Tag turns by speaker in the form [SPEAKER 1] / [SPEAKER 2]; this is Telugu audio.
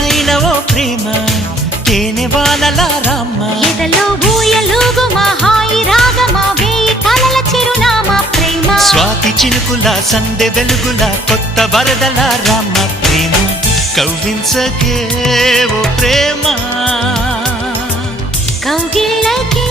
[SPEAKER 1] ప్రియమైన ప్రేమ తేనె
[SPEAKER 2] స్వాతి చినుకుల సందె వెలుగుల కొత్త వరదల రామ ప్రేమ. కవ్వించకే ఓ ప్రేమ.
[SPEAKER 1] కౌగిళ్ళకే